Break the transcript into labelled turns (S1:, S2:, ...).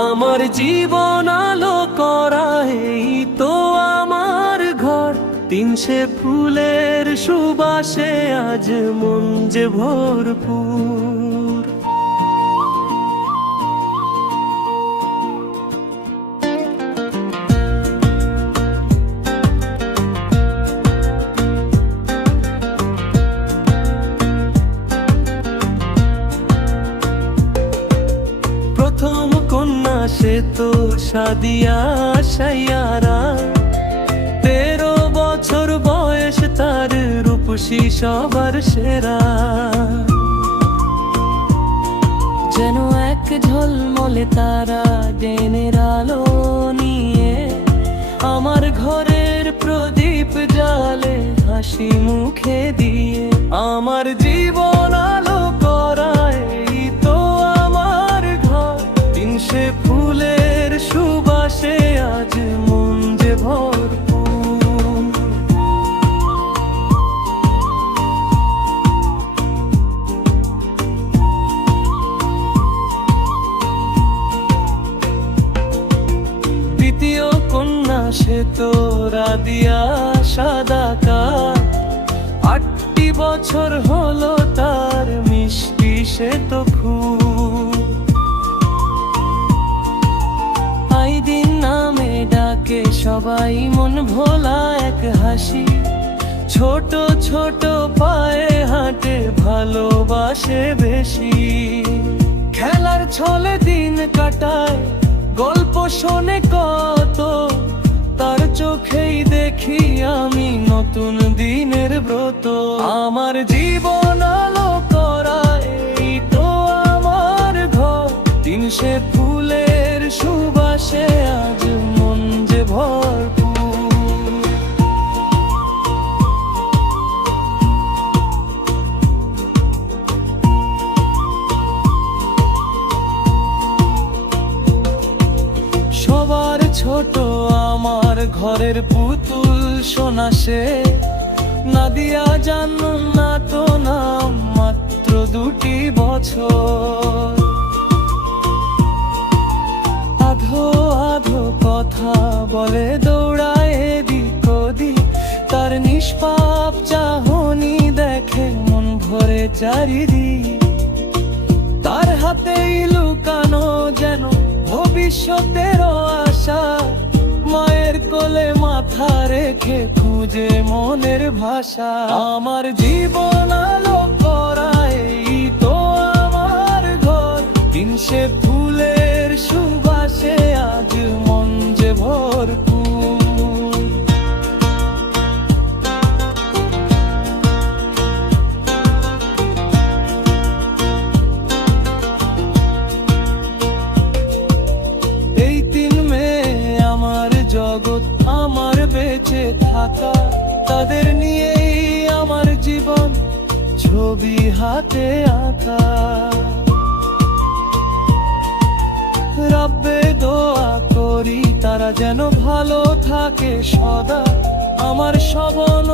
S1: আমার জীবন আলো করা, এই তো আমার ঘর। তিনশে ফুলের সুবাসে আজ মন যে ভরপুর। কন্যা সে তো সাদিয়া সাইয়ারা। তেরো বছর বয়স তার রূপসী সবার সেরা। যেন এক ঝলমলে তারা ডেনের আলো নিয়ে আমার ঘরের প্রদীপ জালে হাসি মুখে দিয়ে। আমার জীবন কন্যা সে তো রাদিয়া সাদা কার আটটি বছর হলো তার মিষ্টি সে তো খুব। আই দিন নামে ডাকে সবাই মন ভোলা এক হাসি। ছোট ছোট পায়ে হাঁটে ভালোবাসে বেশি। খেলার ছলে দিন কাটায়, গল্প শোনে কত তার চোখেই দেখি আমি নতুন দিনের ব্রত। আমার জীবন আলো করায় তো আমার ঘর। তিনশে ফুলের সুবাসে আজ মন যে ভরপুর। সবার ছোট ঘরের পুতুল সোনা সে। নাদিয়া জান না তো নাম মাত্র দুটি বছর। আধো আধো কথা বলে দৌড়ায় এদিক ওদিক। তার নিষ্পাপ চাহনি দেখে মন ভরে চারিদিক। তার হাতেই লুকানো যেন ভবিষ্যতের কোলে মাথা রেখে খুঁজে মনের ভাষা। আমার জীবন বেঁচে থাকা তাদের নিয়েই আমার জীবন, ছবি হাতে আঁকা। রব্বে দোয়া করি তারা যেন ভালো থাকে সদা, আমার শবন